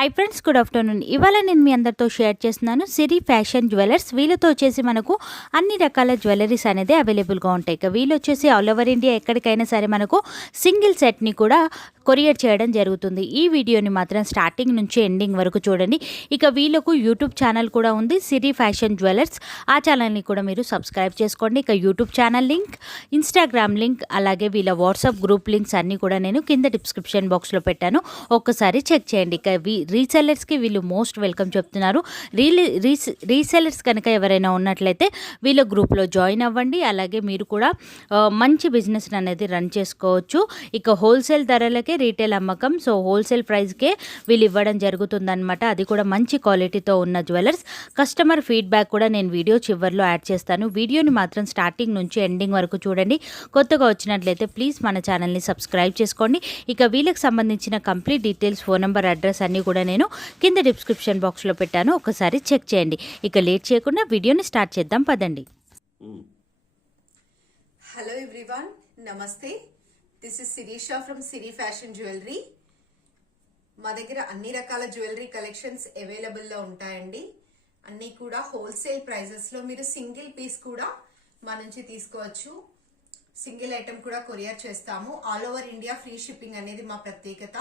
Hi friends, good afternoon. ఇవాళ నేను మీ అందరితో షేర్ చేస్తున్నాను సిరి ఫ్యాషన్ జ్యువెలర్స్. వీళ్ళతో వచ్చేసి మనకు అన్ని రకాల జ్యువెలరీస్ అనేది అవైలబుల్గా ఉంటాయి. ఇక వీళ్ళు వచ్చేసి ఆల్ ఓవర్ ఇండియా ఎక్కడికైనా సరే మనకు సింగిల్ సెట్ని కూడా కొరియర్ చేయడం జరుగుతుంది. ఈ వీడియోని మాత్రం స్టార్టింగ్ నుంచి ఎండింగ్ వరకు చూడండి. ఇక వీళ్ళకు యూట్యూబ్ ఛానల్ కూడా ఉంది, సిరి ఫ్యాషన్ జ్యువెలర్స్. ఆ ఛానల్ని కూడా మీరు సబ్స్క్రైబ్ చేసుకోండి. ఇక YouTube channel link, Instagram link, అలాగే వీళ్ళ వాట్సాప్ గ్రూప్ లింక్స్ అన్నీ కూడా నేను కింద డిస్క్రిప్షన్ బాక్స్లో పెట్టాను, ఒక్కసారి చెక్ చేయండి. ఇక రీసెల్లర్స్కి వీళ్ళు మోస్ట్ వెల్కమ్ చెప్తున్నారు. రీసెల్లర్స్ కనుక ఎవరైనా ఉన్నట్లయితే వీళ్ళ గ్రూప్లో జాయిన్ అవ్వండి. అలాగే మీరు కూడా మంచి బిజినెస్ అనేది రన్ చేసుకోవచ్చు. ఇక హోల్సేల్ ధరలకే రీటైల్ అమ్మకం, సో హోల్సేల్ ప్రైస్కే వీళ్ళు ఇవ్వడం జరుగుతుందన్నమాట. అది కూడా మంచి క్వాలిటీతో ఉన్న జ్యువెలర్స్. కస్టమర్ ఫీడ్బ్యాక్ కూడా నేను వీడియో చివరిలో యాడ్ చేస్తాను. వీడియోని మాత్రం స్టార్టింగ్ నుంచి ఎండింగ్ వరకు చూడండి. కొత్తగా వచ్చినట్లయితే ప్లీజ్ మన ఛానల్ని సబ్స్క్రైబ్ చేసుకోండి. ఇక వీళ్ళకి సంబంధించిన complete details, phone number, address అన్నీ కూడా నేను కింద డిస్క్రిప్షన్ బాక్స్లో పెట్టాను, ఒకసారి చెక్ చేయండి. ఇక లేట్ చేయకుండా వీడియోని స్టార్ట్ చేద్దాం, పదండి. హలో ఎవ్రీవన్, నమస్తే. This is Shirisha from Siri fashion jewellery. మా దగ్గర అన్ని రకాల జ్యువెలరీ కలెక్షన్స్ అవైలబుల్లో ఉంటాయండి. అన్నీ కూడా హోల్సేల్ ప్రైజెస్లో మీరు సింగిల్ పీస్ కూడా మా నుంచి తీసుకోవచ్చు. సింగిల్ ఐటమ్ కూడా కొరియర్ చేస్తాము. All over India free shipping అనేది మా ప్రత్యేకత.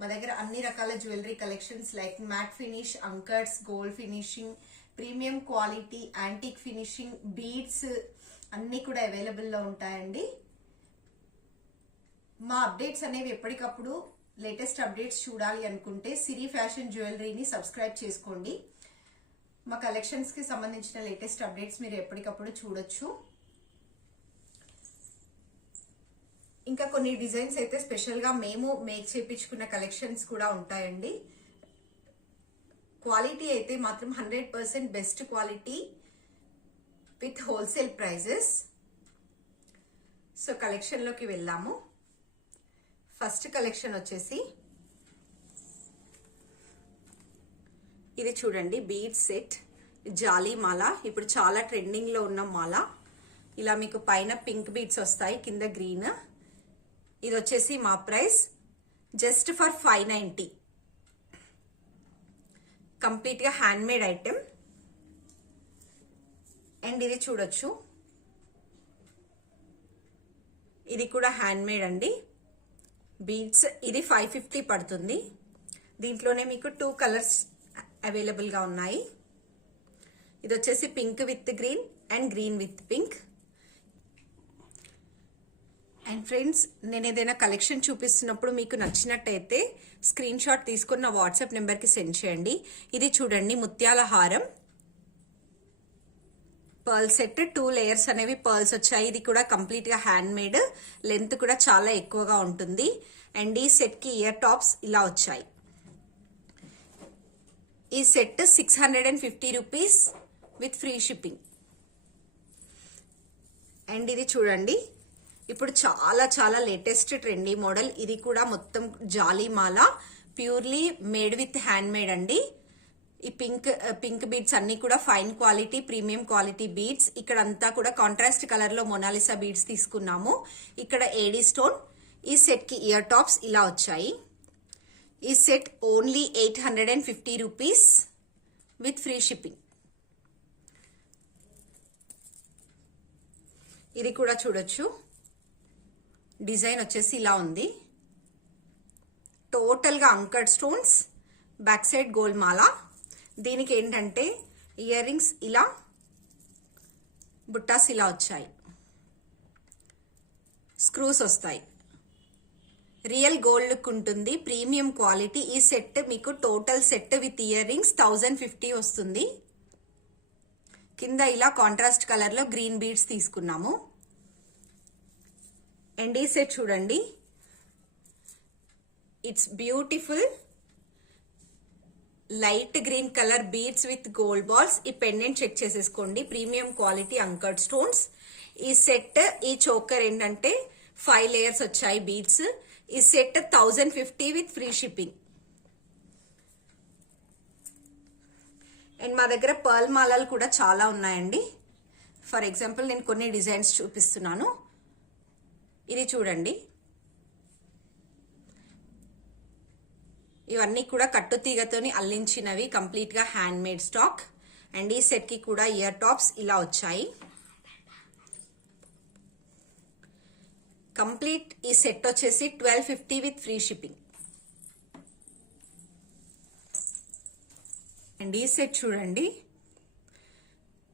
మా దగ్గర అన్ని రకాల jewellery collections like matte finish, uncuts, gold finishing, premium quality, antique finishing, beads అన్నీ కూడా అవైలబుల్లో ఉంటాయండి. మా అప్డేట్స్ అనేవి ఎప్పటికప్పుడు లేటెస్ట్ అప్డేట్స్ చూడాలి అనుకుంటే సిరి ఫ్యాషన్ జ్యువెలరీని సబ్స్క్రైబ్ చేసుకోండి. మా కలెక్షన్స్కి సంబంధించిన లేటెస్ట్ అప్డేట్స్ మీరు ఎప్పటికప్పుడు చూడొచ్చు. ఇంకా కొన్ని డిజైన్స్ అయితే స్పెషల్గా మేము మేక్ చేయించుకున్న కలెక్షన్స్ కూడా ఉంటాయండి. క్వాలిటీ అయితే మాత్రం 100% best quality with wholesale prices. So కలెక్షన్లోకి వెళ్దాము. ఫస్ట్ కలెక్షన్ వచ్చేసి ఇది చూడండి, బీడ్ సెట్ జాలీ మాల. ఇప్పుడు చాలా ట్రెండింగ్ లో ఉన్న మాల. ఇలా మీకు పైన పింక్ బీడ్స్ వస్తాయి, కింద గ్రీన్. ఇది వచ్చేసి మా ప్రైస్ జస్ట్ ఫర్ 590. కంప్లీట్ గా హ్యాండ్ మేడ్ ఐటెం. అండ్ ఇది చూడొచ్చు, ఇది కూడా హ్యాండ్ మేడ్ అండి. బీడ్స్ ఇది 550 పడుతుంది. దీంట్లోనే మీకు 2 కలర్స్ అవైలబుల్ గా ఉన్నాయి. ఇది వచ్చేసి pink with green and green with pink. And friends, నేను ఏదైనా కలెక్షన్ చూపిస్తున్నప్పుడు మీకు నచ్చినట్టయితే స్క్రీన్ షాట్ తీసుకుని నా వాట్సాప్ నెంబర్కి సెండ్ చేయండి. ఇది చూడండి, ముత్యాల హారం పర్ల్ సెట్. 2 లేయర్స్ అనేవి పర్ల్స్ వచ్చాయి. ఇది కూడా కంప్లీట్ గా హ్యాండ్ మేడ్. లెంత్ కూడా చాలా ఎక్కువగా ఉంటుంది. అండ్ ఈ సెట్ కి ఇయర్ టాప్స్ ఇలా వచ్చాయి. ఈ set 650 rupees with free shipping. And ఇది చూడండి, ఇప్పుడు చాలా చాలా లేటెస్ట్ ట్రెండీ మోడల్. ఇది కూడా మొత్తం జాలీ మాల, purely made with hand made అండి. ఈ పింక్ బీడ్స్ అన్ని కూడా fine quality, premium quality beads. ఇక్కడ అంతా కూడా కాంట్రాస్ట్ కలర్ లో మొనాలిసా బీడ్స్ తీసుకున్నాము. ఇక్కడ ఏడీ స్టోన్. ఈ సెట్ కి ఇయర్ టాప్స్ ఇలా వచ్చాయి. ఈ సెట్ only 850 rupees with free shipping. ఇది కూడా చూడొచ్చు, డిజైన్ వచ్చేసి ఇలా ఉంది. టోటల్ గా uncut stones, back side gold మాల. దీనికి ఏంటంటే ఇయర్ రింగ్స్ ఇలా, బుట్టాస్ ఇలా వచ్చాయి, స్క్రూస్ వస్తాయి. రియల్ గోల్డ్ లుక్ ఉంటుంది, ప్రీమియం క్వాలిటీ. ఈ సెట్ మీకు total set with ear rings 1050 వస్తుంది. కింద ఇలా కాంట్రాస్ట్ కలర్ లో గ్రీన్ బీడ్స్ తీసుకున్నాము. అండ్ ఈ సెట్ చూడండి, it's beautiful light green colour beads with gold balls. ఈ పెండెంట్ చెక్ చేసేసుకోండి, ప్రీమియం క్వాలిటీ అంకర్డ్ స్టోన్స్. ఈ సెట్, ఈ చోకర్ ఏంటంటే 5 లేయర్స్ వచ్చాయి బీడ్స్. ఈ set 1050 with free shipping. And మా దగ్గర పర్ల్ మాలలు కూడా చాలా ఉన్నాయండి. ఫర్ ఎగ్జాంపుల్ నేను కొన్ని డిజైన్స్ చూపిస్తున్నాను. ఇది చూడండి, ఇవన్నీ కూడా కట్టుతీగతోని అల్లించినవి, కంప్లీట్ గా హ్యాండ్ మేడ్ స్టాక్. అండ్ ఈ సెట్ కి కూడా ఇయర్ టాప్స్ ఇలా వచ్చాయి. కంప్లీట్ ఈ సెట్ వచ్చేసి 1250 విత్ ఫ్రీ షిప్పింగ్. అండ్ ఈ సెట్ చూడండి,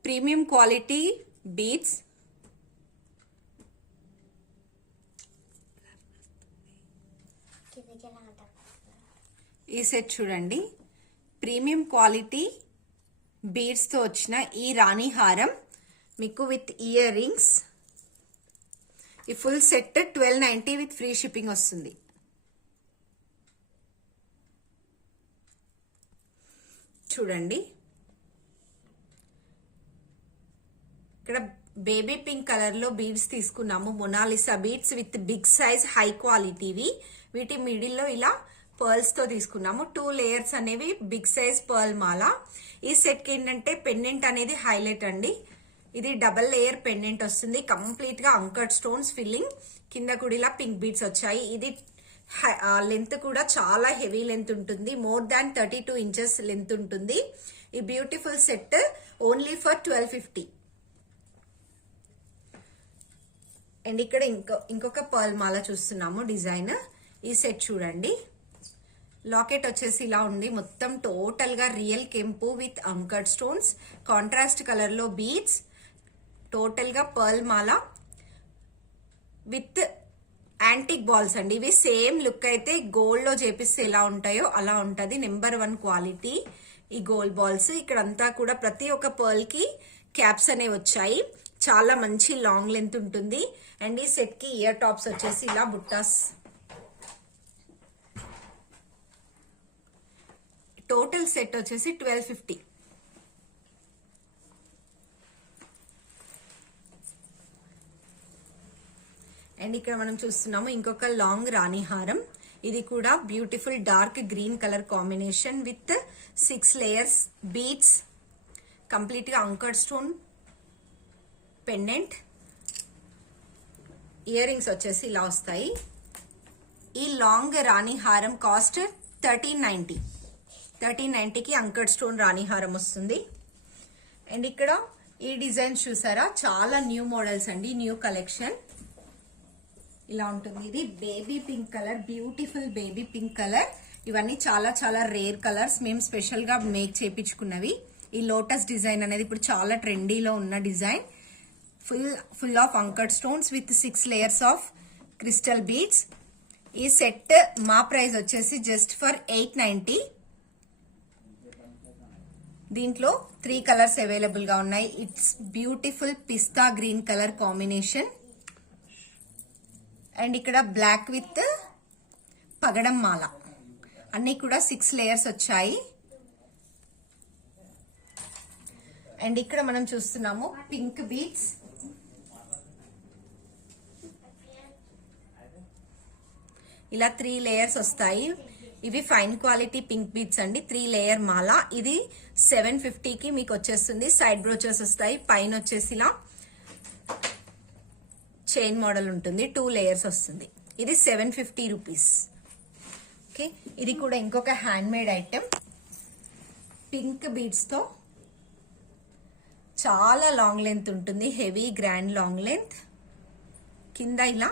ప్రీమియం క్వాలిటీ బీడ్స్, ఈ సెట్ చూడండి, ప్రీమియం క్వాలిటీ బీడ్స్ తో వచ్చిన ఈ రాణి హారం మీకు విత్ ఇయర్ రింగ్స్. ఈ full set 1290 with free shipping వస్తుంది. చూడండి, ఇక్కడ బేబీ పింక్ కలర్ లో బీడ్స్ తీసుకున్నాము, Mona Lisa beads with big size high క్వాలిటీవి. వీటి మిడిల్ లో ఇలా పర్ల్స్ తో తీసుకున్నాము. 2 లేయర్స్ అనేవి బిగ్ సైజ్ పర్ల్ మాల. ఈ సెట్ కి ఏంటంటే పెండెంట్ అనేది హైలైట్ అండి. ఇది డబల్ లేయర్ పెండెంట్ వస్తుంది, కంప్లీట్ గా అంకర్డ్ స్టోన్స్ ఫిల్లింగ్. కింద కూడా ఇలా పింక్ బీడ్స్ వచ్చాయి. ఇది లెంత్ కూడా చాలా హెవీ లెంత్ ఉంటుంది, మోర్ దాన్ 32 ఇంచెస్ లెంత్ ఉంటుంది. ఈ beautiful set only for 1250. And ఇక్కడ ఇంకొక పర్ల్ మాల చూస్తున్నాము డిజైన్. ఈ సెట్ చూడండి, లాకెట్ వచ్చేసి ఇలా ఉంది, మొత్తం టోటల్ గా రియల్ కెంపు విత్ అంకర్డ్ స్టోన్స్, కాంట్రాస్ట్ కలర్ లో బీడ్స్, టోటల్ గా pearl Mala with antique balls అండి. ఇవి సేమ్ లుక్ అయితే గోల్డ్ లో చేపిస్తే ఎలా ఉంటాయో అలా ఉంటది. నెంబర్ 1 క్వాలిటీ ఈ గోల్డ్ బాల్స్. ఇక్కడ అంతా కూడా ప్రతి ఒక్క పర్ల్ కి క్యాప్స్ అనేవి వచ్చాయి. చాలా మంచి లాంగ్ లెంత్ ఉంటుంది. అండ్ ఈ సెట్ కి ఇయర్ టాప్స్ వచ్చేసి ఇలా బుట్టాస్. టోటల్ సెట్ వచ్చేసి 1250. అండ్ ఇక్కడ మనం చూస్తున్నాము ఇంకొక లాంగ్ రాణి హారం. ఇది కూడా beautiful dark green colour combination with 6 layers beads, complete గా అంకర్డ్ స్టోన్ పెండెంట్. ఇయర్ రింగ్స్ వచ్చేసి ఇలా వస్తాయి. ఈ లాంగ్ రాణి హారం కాస్ట్ 1390. 1390కి అంకర్డ్ స్టోన్ రాణి హారం వస్తుంది. అండ్ ఇక్కడ ఈ డిజైన్ చూసారా, చాలా న్యూ మోడల్స్ అండి, న్యూ కలెక్షన్. ఇలా ఉంటుంది. ఇది baby pink colour, beautiful baby pink colour. ఇవన్నీ చాలా చాలా రేర్ కలర్స్, మేము స్పెషల్ గా మేక్ చేయించుకున్నవి. ఈ లోటస్ డిజైన్ అనేది ఇప్పుడు చాలా ట్రెండీలో ఉన్న design. Full of uncut stones with 6 layers of crystal beads. ఈ సెట్ మా ప్రైస్ వచ్చేసి జస్ట్ ఫర్ 890. దీంట్లో 3 కలర్స్ అవైలబుల్ గా ఉన్నాయి. It's beautiful pista green colour combination. And ఇక్కడ బ్లాక్ విత్ పగడం మాల. అన్ని కూడా 6 లేయర్స్ వచ్చాయి. అండ్ ఇక్కడ మనం చూస్తున్నాము పింక్ బీడ్స్. ఇలా 3 లేయర్స్ వస్తాయి. ఇవి ఫైన్ క్వాలిటీ పింక్ బీడ్స్ అండి. 3 లేయర్ మాల. ఇది 750కి మీకు వచ్చేస్తుంది. సైడ్ బ్రోచెస్ వస్తాయి. పైన వచ్చేసి ఇలా చైన్ మోడల్ ఉంటుంది. 2 లేయర్స్ వస్తుంది. ఇది 750 రూపీస్. ఓకే, ఇది కూడా ఇంకొక hand made item. Pink beads తో చాలా లాంగ్ లెంత్ ఉంటుంది, హెవీ గ్రాండ్ లాంగ్ లెంత్. కింద ఇలా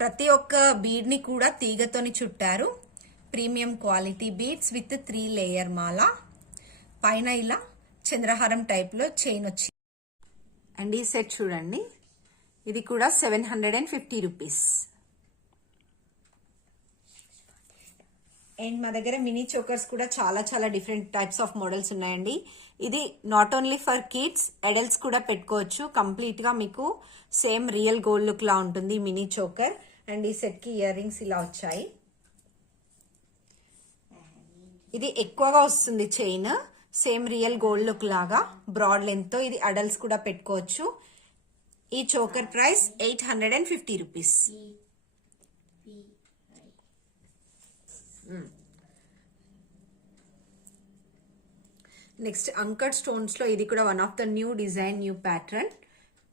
ప్రతి ఒక్క బీడ్ ని కూడా తీగతోని చుట్టారు. Premium quality beads with 3 layer మాల. పైన ఇలా చంద్రహారం టైప్ లో చైన్ వచ్చి. అండ్ ఈ సెట్ చూడండి, ఇది కూడా 750 రూపీస్. అండ్ మా దగ్గర మినీ చోకర్స్ కూడా చాలా చాలా డిఫరెంట్ టైప్స్ ఆఫ్ మోడల్స్ ఉన్నాయండి. ఇది not only for kids, adults కూడా పెట్టుకోవచ్చు. కంప్లీట్ గా మీకు సేమ్ రియల్ గోల్డ్ లుక్ లా ఉంటుంది మినీ చోకర్. అండ్ ఈ సెట్ కి ఇయర్ రింగ్స్ ఇలా వచ్చాయి. ఇది ఎక్కువగా వస్తుంది chain, same real gold look లాగా బ్రాడ్ లెంత్ తో. ఇది అడల్ట్స్ కూడా పెట్టుకోవచ్చు. ఈ choker price 850 rupees. Next uncut stones లో ఇది కూడా one of the new design, new pattern.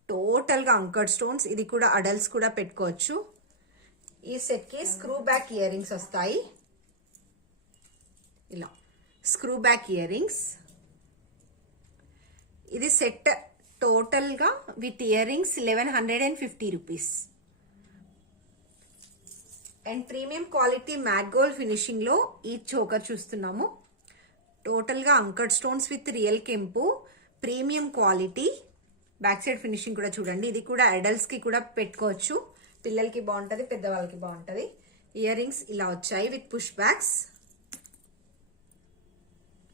Total గా అంకర్డ్ స్టోన్స్. ఇది కూడా అడల్ట్స్ కూడా పెట్టుకోవచ్చు. ఈ సెట్ కి స్క్రూ బ్యాక్ ఇయర్ రింగ్స్ వస్తాయి. ఇలా స్క్రూ బ్యాక్ ఇయర్ రింగ్స్. ఇది సెట్ టోటల్గా with earrings 1150 rupees. And premium quality matte gold finishing లో ఈ చోకర్ చూస్తున్నాము. టోటల్ గా అంకడ్ స్టోన్స్ విత్ రియల్ కెంపు, premium quality. Back side finishing కూడా చూడండి. ఇది కూడా అడల్ట్స్ కి కూడా పెట్టుకోవచ్చు. పిల్లలకి బాగుంటది, పెద్దవాళ్ళకి బాగుంటది. ఇయర్ రింగ్స్ ఇలా వచ్చాయి with push backs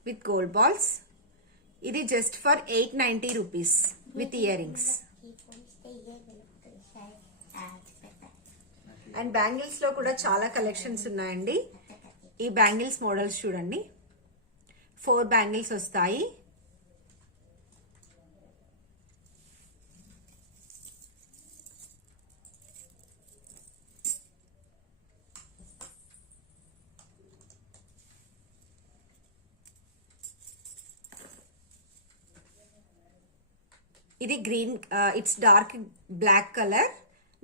with gold balls. ఇది just for 890 rupees with earrings. And bangles లో కూడా చాలా కలెక్షన్స్ ఉన్నాయండి. ఈ బ్యాంగిల్స్ మోడల్స్ చూడండి. 4 బ్యాంగిల్స్ వస్తాయి. ఇది green, it's dark black colour.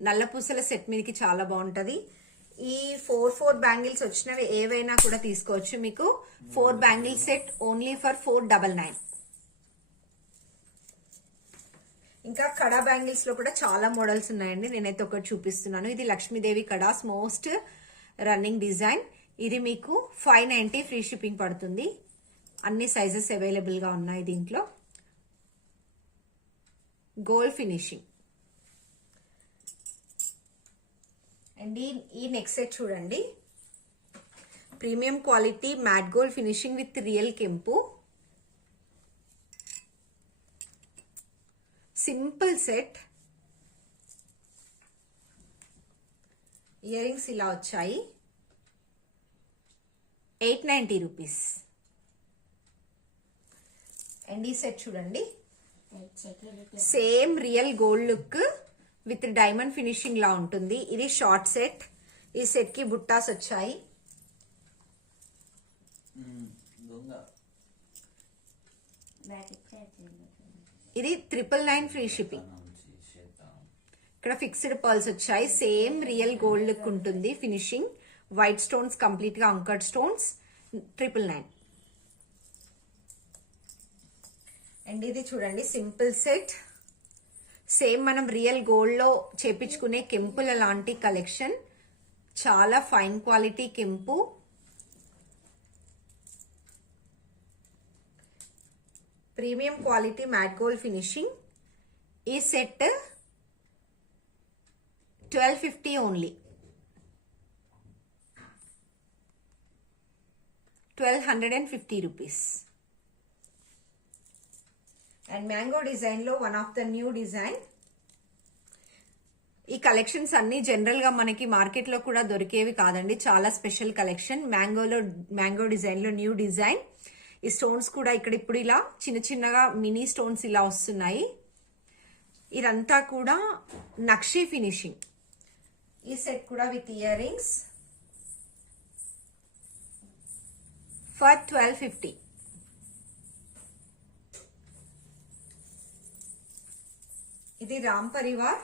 నల్ల పూసల సెట్ మీదకి చాలా బాగుంటది. ఈ 4 బ్యాంగిల్స్ వచ్చినవి ఏవైనా కూడా తీసుకోవచ్చు. మీకు 4 బ్యాంగిల్ సెట్ ఓన్లీ ఫర్ 499. ఇంకా కడా బ్యాంగిల్స్ లో కూడా చాలా మోడల్స్ ఉన్నాయండి. నేనైతే ఒకటి చూపిస్తున్నాను. ఇది Lakshmidevi kadas most running design. ఇది మీకు 590 ఫ్రీ షిప్పింగ్ పడుతుంది. అన్ని సైజెస్ అవైలబుల్ గా ఉన్నాయి దీంట్లో. Gold finishing. అండ్ ఈ నెక్స్ట్ సెట్ చూడండి. Premium quality matte gold finishing with real కెంపు. Simple set. ఇయర్ రింగ్స్ ఇలా వచ్చాయి. 890 రూపీస్. అండ్ ఈ సెట్ చూడండి. Same real gold look with diamond finishing లా ఉంటుంది. ఇది షార్ట్ సెట్. ఈ సెట్ కి బుట్టాస్ వచ్చాయి. ఇది 999 ఫ్రీ షిప్పింగ్. ఇక్కడ ఫిక్స్డ్ పర్ల్స్ వచ్చాయి. సేమ్ రియల్ గోల్డ్ లుక్ ఉంటుంది ఫినిషింగ్. వైట్ స్టోన్స్, కంప్లీట్ గా అంకడ్ స్టోన్స్. 999. అండ్ ఇది చూడండి సింపుల్ సెట్. సేమ్ మనం రియల్ గోల్డ్ లో చేపించుకునే కెంపుల లాంటి కలెక్షన్. చాలా ఫైన్ క్వాలిటీ కెంపు. Premium quality matte gold finishing. ఈ set 1250 only. 1250 rupees. And mango design లో one of the new design. ఈ కలెక్షన్స్ అన్ని జనరల్ గా మనకి మార్కెట్ లో కూడా దొరికేవి కాదండి. చాలా స్పెషల్ కలెక్షన్. మ్యాంగో డిజైన్ లో న్యూ డిజైన్. ఈ స్టోన్స్ కూడా ఇక్కడ ఇప్పుడు ఇలా చిన్న చిన్నగా మినీ స్టోన్స్ ఇలా వస్తున్నాయి. ఇదంతా కూడా నక్షి ఫినిషింగ్. ఈ సెట్ కూడా విత్ ఇయర్ రింగ్స్ ఫర్ 1250. ఇది Ram Parivar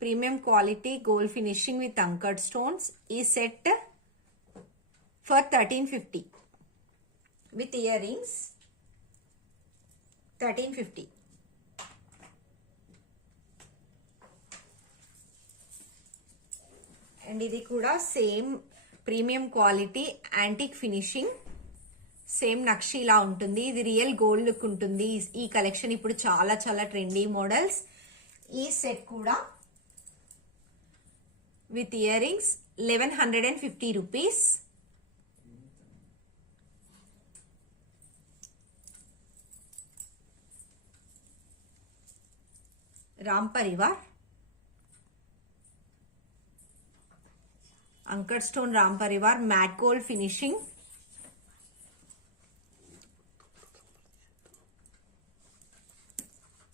premium quality gold finishing with uncut stones. ఈ set for 1350 with earrings. 1350. And ఇది కూడా same premium quality antique finishing. Same నక్షిలా ఉంటుంది. ఇది రియల్ గోల్డ్ లుక్ ఉంటుంది. ఈ కలెక్షన్ ఇప్పుడు చాలా చాలా ట్రెండీ మోడల్స్. ఈ సెట్ కూడా with earrings 1150 rupees. Ram Parivar uncut stone Ram Parivar matte gold finishing.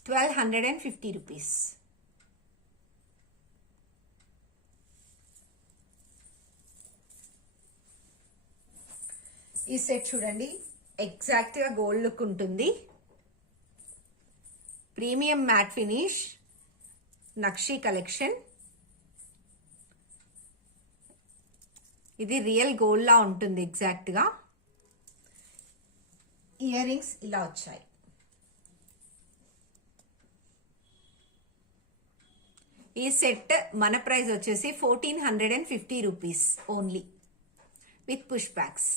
₹1250 rupees. ఈ సెట్ చూడండి ఎగ్జాక్ట్ గా గోల్డ్ లుక్ ఉంటుంది. ప్రీమియం మ్యాట్ ఫినిష్ నక్షి కలెక్షన్. ఇది రియల్ గోల్డ్ లా ఉంటుంది ఎగ్జాక్ట్ గా. ఇయర్ రింగ్స్ ఇలా వచ్చాయి. ఈ సెట్ మన ప్రైస్ వచ్చేసి 1450 rupees only with push backs.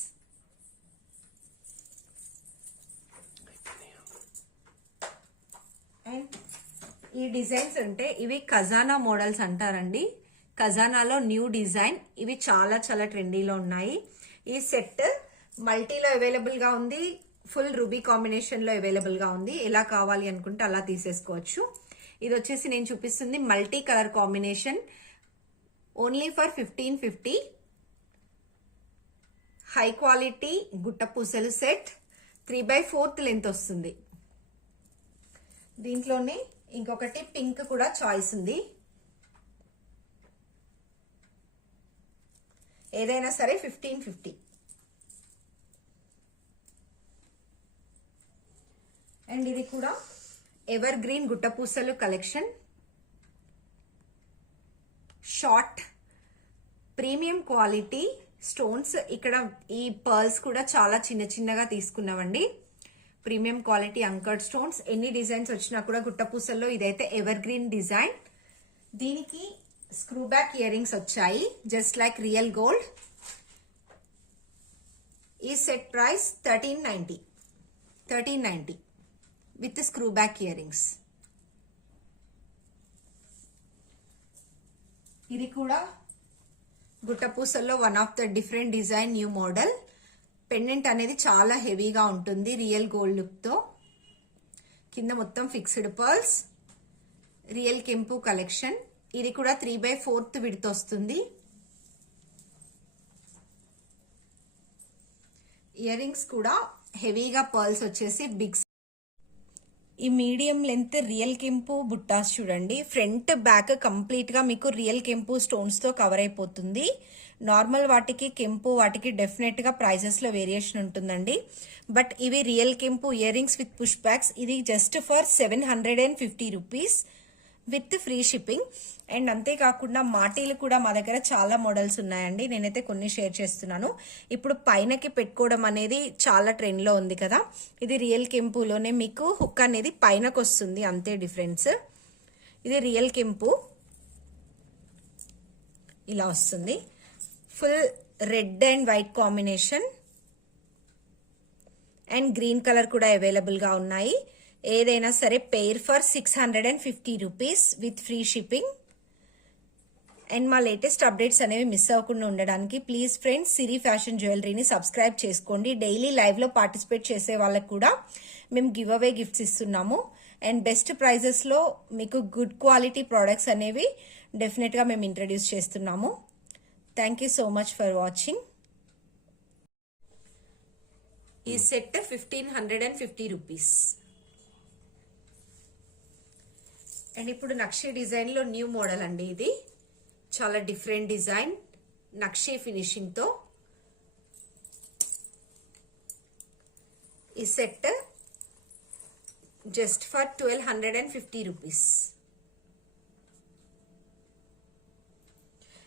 And ఈ డిజైన్స్ అంటే ఇవి ఖజానా మోడల్స్ అంటారండి. ఖజానాలో న్యూ డిజైన్. ఇవి చాలా చాలా ట్రెండీలో ఉన్నాయి. ఈ సెట్ మల్టీలో అవైలబుల్ గా ఉంది, ఫుల్ రూబీ కాంబినేషన్ లో అవైలబుల్ గా ఉంది. ఎలా కావాలి అనుకుంటే అలా తీసేసుకోవచ్చు. ఇది వచ్చేసి నేను చూపిస్తుంది multi colour combination, only for 1550. High quality గుట్ట పూసలు సెట్, 3/4 లెంత్ వస్తుంది. దీంట్లోనే ఇంకొకటి పింక్ కూడా చాయిస్ ఉంది. ఏదైనా సరే 1550. అండ్ ఇది కూడా ఎవర్ గ్రీన్ గుట్టపూసలు collection. Short premium quality stones. ఇక్కడ ఈ పర్ల్స్ కూడా చాలా చిన్న చిన్నగా తీసుకున్నామండి. Premium quality uncut stones. ఎన్ని డిజైన్స్ వచ్చినా కూడా గుట్టపూసల్లో ఇదైతే ఎవర్ గ్రీన్ డిజైన్. దీనికి స్క్రూ బ్యాక్ ఇయర్ రింగ్స్ వచ్చాయి, జస్ట్ లైక్ రియల్ గోల్డ్. ఈ set price 1390 with screw back earrings. ఇది కూడా గుట్టపూసల్లో one of the different design, new model. Pendant అనేది చాలా హెవీగా ఉంటుంది రియల్ గోల్డ్ లుక్ తో. కింద మొత్తం ఫిక్స్డ్ పర్ల్స్. రియల్ కెంపు కలెక్షన్. ఇది కూడా 3/4 విడ్త్ వస్తుంది. ఇయర్ రింగ్స్ కూడా హెవీగా పర్ల్స్ వచ్చేసి బిగ్. ఈ మీడియం లెంత్ రియల్ కెంపు బుట్టాస్ చూడండి. ఫ్రంట్ బ్యాక్ కంప్లీట్ గా మీకు రియల్ కెంపు స్టోన్స్ తో కవర్ అయిపోతుంది. నార్మల్ వాటికి కెంపు వాటికి డెఫినెట్ గా ప్రైజెస్ లో వేరియేషన్ ఉంటుందండి. బట్ ఇవి రియల్ కెంపు earrings with push backs. ఇది just for 750 rupees with free shipping. And అంతేకాకుండా మాటీలు కూడా మా దగ్గర చాలా మోడల్స్ ఉన్నాయండి. నేనైతే కొన్ని షేర్ చేస్తున్నాను. ఇప్పుడు పైనకి పెట్టుకోవడం అనేది చాలా ట్రెండ్ లో ఉంది కదా. ఇది రియల్ కెంపులోనే మీకు హుక్ అనేది పైనకు వస్తుంది, అంతే డిఫరెన్స్. ఇది రియల్ కెంపు ఇలా వస్తుంది. Full red and white combination and green colour కూడా అవైలబుల్ గా ఉన్నాయి. ఏదైనా సరే pair for 650 rupees with free shipping. And మా లేటెస్ట్ అప్డేట్స్ అనేవి మిస్ అవ్వకుండా ఉండడానికి ప్లీజ్ ఫ్రెండ్స్ సిరి ఫ్యాషన్ జ్యువెలరీని సబ్స్క్రైబ్ చేసుకోండి. డైలీ లైవ్ లో పార్టిసిపేట్ చేసే వాళ్ళకి కూడా మేము గివ్ అవే గిఫ్ట్స్ ఇస్తున్నాము. అండ్ బెస్ట్ ప్రైజెస్ లో మీకు గుడ్ క్వాలిటీ ప్రొడక్ట్స్ అనేవి డెఫినెట్ గా మేము ఇంట్రడ్యూస్ చేస్తున్నాము. Thank you so much for watching. ఈ సెట్ 1550 రూపీస్. అండ్ ఇప్పుడు నక్షి డిజైన్ లో న్యూ మోడల్ అండి. ఇది చాలా డిఫరెంట్ డిజైన్, నక్షి ఫినిషింగ్ తో. ఈ set just for 1250 rupees.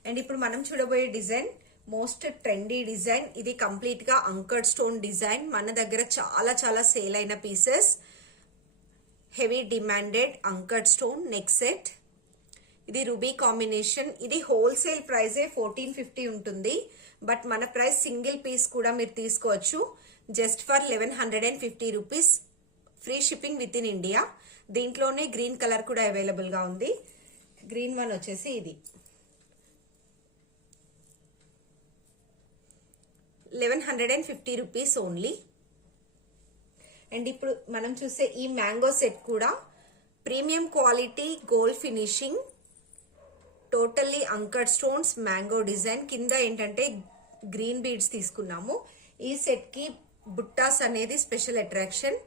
And ఇప్పుడు మనం చూడబోయే డిజైన్ మోస్ట్ ట్రెండీ డిజైన్. ఇది కంప్లీట్ గా అంకర్డ్ స్టోన్ డిజైన్. మన దగ్గర చాలా చాలా సేల్ అయిన pieces. Heavy demanded uncut stone neck set. ఇది రూబీ కాంబినేషన్. ఇది హోల్సేల్ ప్రైజే 1450 ఉంటుంది. బట్ మన ప్రైస్ సింగిల్ పీస్ కూడా మీరు తీసుకోవచ్చు just for 1150 rupees. Free shipping with in India. దీంట్లోనే గ్రీన్ కలర్ కూడా అవైలబుల్ గా ఉంది. గ్రీన్ వన్ వచ్చేసి ఇది 1150 రూపీస్ ఓన్లీ. అండ్ ఇప్పుడు మనం చూసే ఈ మ్యాంగో సెట్ కూడా premium quality gold finishing, totally uncut stones, mango design. కింద ఏంటంటే గ్రీన్ బీడ్స్ తీసుకున్నాము. ఈ సెట్ కి బుట్టాస్ అనేది స్పెషల్ అట్రాక్షన్.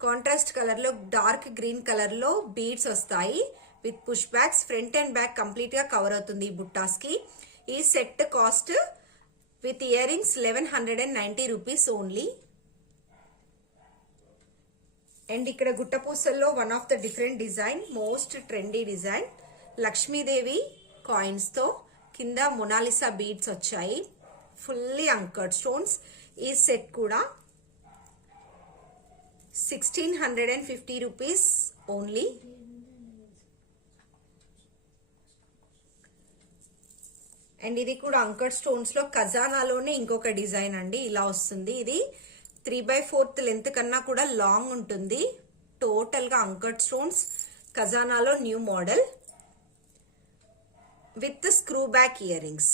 కాంట్రాస్ట్ కలర్ లో డార్క్ గ్రీన్ కలర్ లో బీడ్స్ వస్తాయి with push backs. Front and back complete గా కవర్ అవుతుంది ఈ బుట్టాస్ కి. ఈ set cost with earrings 1190 rupees only. And ఇక్కడ గుట్టపూసల్లో one of the different design, most trendy design. Lakshmidevi coins తో కింద మొనాలిసా బీడ్స్ వచ్చాయి. Fully uncut stones. ఈ సెట్ కూడా 1650 రూపీస్ ఓన్లీ. అండ్ ఇది కూడా అంకర్డ్ స్టోన్స్ లో ఖజానాలోనే ఇంకొక డిజైన్ అండి. ఇలా వస్తుంది. ఇది 3/4 లెంత్ కన్నా కూడా లాంగ్ ఉంటుంది. టోటల్ గా అంకర్డ్ స్టోన్స్, ఖజానాలో new model with screw back earrings.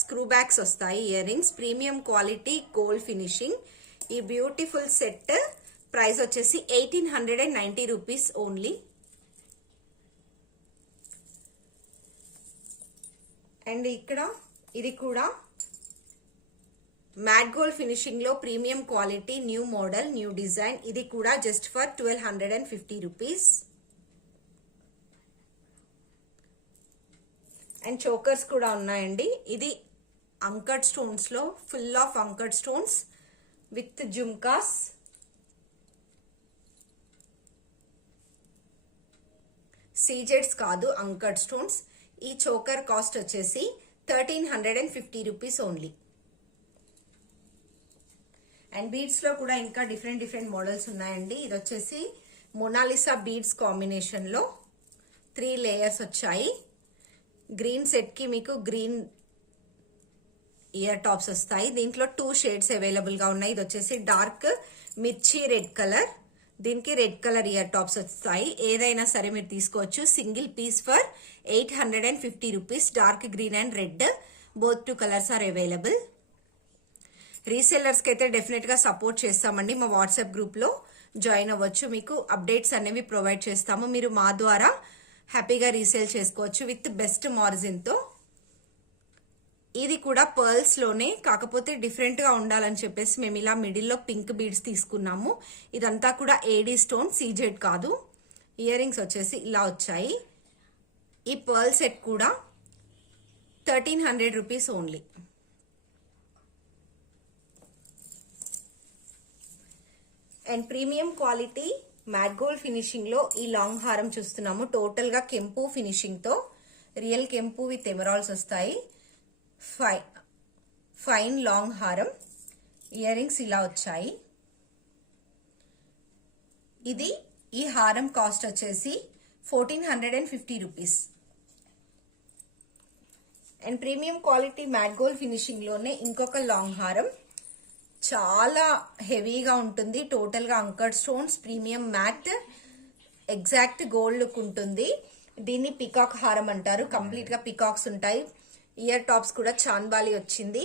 Screw backs వస్తాయి earrings. Premium quality gold finishing. ఈ బ్యూటిఫుల్ సెట్ ప్రైస్ వచ్చేసి 1890 రూపీస్ ఓన్లీ. అండ్ ఇక్కడ ఇది కూడా మ్యాట్ గోల్డ్ ఫినిషింగ్ లో premium quality, new model, new design. ఇది కూడా just for 1250 rupees. And chokers కూడా ఉన్నాయండి. ఇది అంకర్డ్ స్టోన్స్ లో full of uncut stones with jhumkas. సీజెడ్స్ కాదు, అంకర్డ్ స్టోన్స్. ఈ చోకర్ కాస్ట్ వచ్చేసి 1350 రూపీస్ ఓన్లీ. అండ్ బీడ్స్ లో కూడా ఇంకా డిఫరెంట్ మోడల్స్ ఉన్నాయండి. ఇది వచ్చేసి మొనాలిసా బీడ్స్ కాంబినేషన్ లో 3 లేయర్స్ వచ్చాయి. గ్రీన్ సెట్ కి మీకు గ్రీన్ ఇయర్ టాప్స్ వస్తాయి. దీంట్లో 2 షేడ్స్ అవైలబుల్ గా ఉన్నాయి. ఇది వచ్చేసి డార్క్ మిర్చి రెడ్ కలర్, దీనికి రెడ్ కలర్ ఇయర్ టాప్స్ వస్తాయి. ఏదైనా సరే మీరు తీసుకోవచ్చు. Single piece for 850 rupees. Dark green and red, both 2 colours are available. Resellers కి అయితే డెఫినెట్ గా సపోర్ట్ చేస్తామండి. మా వాట్సాప్ గ్రూప్ లో జాయిన్ అవ్వచ్చు. మీకు అప్డేట్స్ అనేవి ప్రొవైడ్ చేస్తాము. మీరు మా ద్వారా హ్యాపీగా రీసేల్ చేసుకోవచ్చు విత్ బెస్ట్ మార్జిన్ తో. ఇది కూడా పర్ల్స్ లోనే, కాకపోతే డిఫరెంట్ గా ఉండాలని చెప్పేసి మేము ఇలా మిడిల్ లో పింక్ బీడ్స్ తీసుకున్నాము. ఇదంతా కూడా ఏడీ స్టోన్, సీజెడ్ కాదు. ఇయర్ రింగ్స్ వచ్చేసి ఇలా వచ్చాయి. ఈ పర్ల్ సెట్ కూడా 1300 rupees only. And premium quality matte gold finishing లో ఈ లాంగ్ హారం చూస్తున్నాము. టోటల్ గా కెంపు ఫినిషింగ్ తో, రియల్ కెంపు విత్ ఎమరాల్స్ వస్తాయి. ఫైన్ లాంగ్ హారం. ఇయర్ రింగ్స్ ఇలా వచ్చాయి. ఇది ఈ హారం కాస్ట్ వచ్చేసి 1450 rupees. And premium quality matte gold finishing లోనే ఇంకొక లాంగ్ హారం. చాలా హెవీగా ఉంటుంది. టోటల్ గా uncut stones, premium matte, exact gold look ఉంటుంది. దీన్ని పికాక్ హారం అంటారు. కంప్లీట్ గా పికాక్స్ ఉంటాయి. ఇయర్ టాప్స్ కూడా చాన్బాలి వచ్చింది.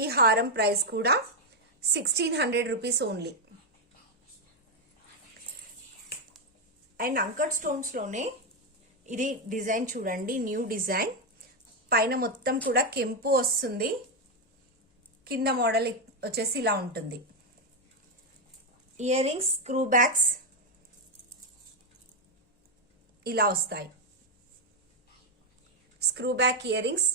ఈ హారం ప్రైస్ కూడా 1600 రూపీస్ ఓన్లీ. అండ్ అంకర్డ్ స్టోన్స్ లోనే ఇది డిజైన్ చూడండి, న్యూ డిజైన్. పైన మొత్తం కూడా కెంపు వస్తుంది. కింద మోడల్ వచ్చేసి ఇలా ఉంటుంది. ఇయర్ రింగ్స్, స్క్రూ బ్యాక్స్ ఇలా వస్తాయి. Screw back earrings.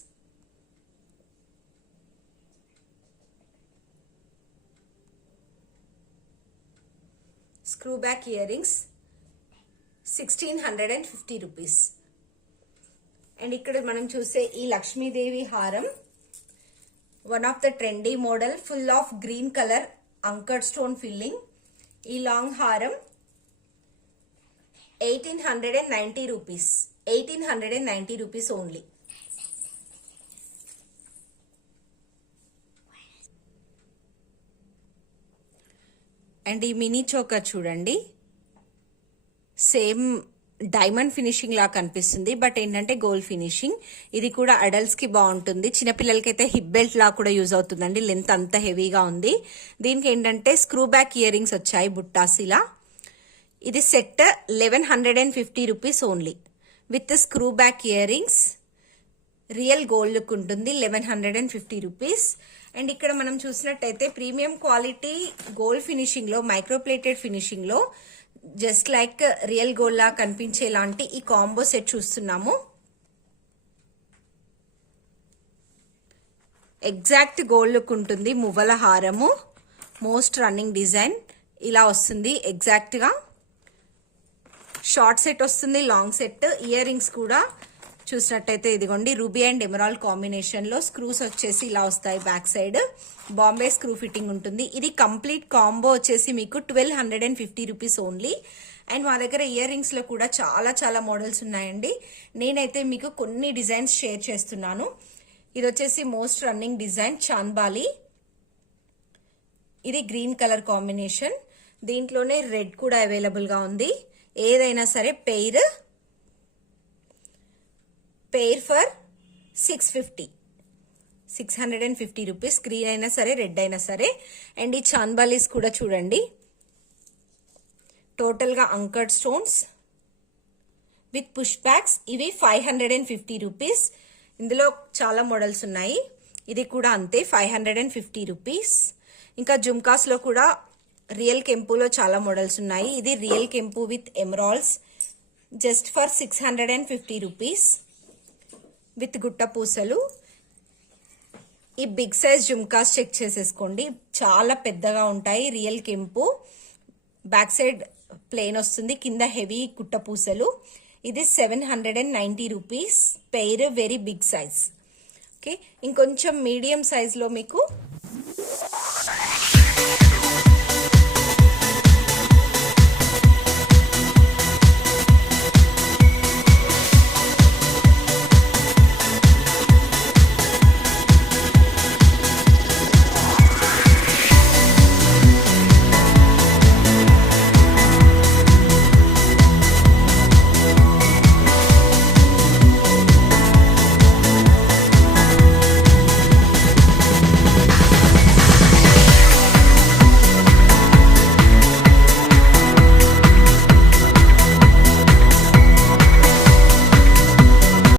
Screw back earrings 1650 rupees. And ఇక్కడ మనం చూసే ఈ లక్ష్మీదేవి హారం one of the trendy model, full of green colour uncut stone filling. ఈ లాంగ్ హారం 1890 రూపీస్. 1890 rupees only. అండ్ ఈ మినీ చోకర్ చూడండి, సేమ్ డైమండ్ ఫినిషింగ్ లా కనిపిస్తుంది, బట్ ఏంటంటే గోల్డ్ ఫినిషింగ్. ఇది కూడా అడల్ట్స్ కి బాగుంటుంది. చిన్నపిల్లలకి అయితే హిప్ బెల్ట్ లా కూడా యూజ్ అవుతుందండి. లెంత్ అంత హెవీగా ఉంది. దీనికి ఏంటంటే స్క్రూ బ్యాక్ ఇయర్ రింగ్స్ వచ్చాయి బుట్టాస్ ఇలా. ఇది set 1150 rupees only with screw back ear rings. Real gold look ఉంటుంది. 1150 రూపీస్. అండ్ ఇక్కడ మనం చూసినట్టయితే ప్రీమియం క్వాలిటీ గోల్డ్ ఫినిషింగ్ లో, మైక్రోప్లేటెడ్ ఫినిషింగ్ లో, జస్ట్ లైక్ రియల్ గోల్డ్ లా కనిపించేలాంటి ఈ కాంబో సెట్ చూస్తున్నాము. ఎగ్జాక్ట్ గోల్డ్ లుక్ ఉంటుంది. మువ్వల హారము, మోస్ట్ రన్నింగ్ డిజైన్ ఇలా వస్తుంది. ఎగ్జాక్ట్ గా షార్ట్ సెట్ వస్తుంది, లాంగ్ సెట్. ఇయర్ రింగ్స్ కూడా చూసినట్టయితే ఇదిగోండి రూబీ అండ్ ఎమరాల్డ్ కాంబినేషన్ లో స్క్రూస్ వచ్చేసి ఇలా వస్తాయి. Back side Bombay screw fitting ఉంటుంది. ఇది కంప్లీట్ కాంబో వచ్చేసి మీకు 1250 రూపీస్ ఓన్లీ. అండ్ మా దగ్గర ఇయర్ రింగ్స్ లో కూడా చాలా చాలా మోడల్స్ ఉన్నాయండి. నేనైతే మీకు కొన్ని డిజైన్స్ షేర్ చేస్తున్నాను. ఇది వచ్చేసి మోస్ట్ రన్నింగ్ డిజైన్ చాంద్బాలి. ఇది గ్రీన్ కలర్ కాంబినేషన్, దీంట్లోనే రెడ్ కూడా అవైలబుల్ గా ఉంది. ఏదైనా సరే పెయిర్ ఫర్ 650 రూపీస్. గ్రీన్ అయినా సరే రెడ్ అయినా సరే. అండ్ ఈ చాంద్బాలీస్ కూడా చూడండి, టోటల్ గా uncut stones with push backs. ఇవి 550 రూపీస్. ఇందులో చాలా మోడల్స్ ఉన్నాయి. ఇది కూడా అంతే 550 రూపీస్. ఇంకా జుమ్కాస్ లో కూడా రియల్ కెంపులో చాలా మోడల్స్ ఉన్నాయి. ఇది రియల్ కెంపు with emeralds just for 650 rupees with గుట్ట పూసలు. ఈ బిగ్ సైజ్ జుమ్కాస్ చెక్ చేసేసుకోండి, చాలా పెద్దగా ఉంటాయి. రియల్ కెంపు, బ్యాక్ సైడ్ ప్లెయిన్ వస్తుంది, కింద హెవీ గుట్ట పూసలు. ఇది 790 rupees pair, very big size. Okay, ఇంకొంచెం మీడియం సైజ్ లో మీకు